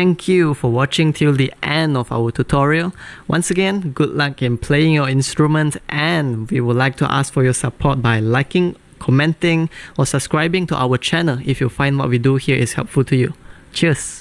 thank you for watching till the end of our tutorial. Once again, good luck in playing your instrument, and we would like to ask for your support by liking, commenting, or subscribing to our channel if you find what we do here is helpful to you. Cheers!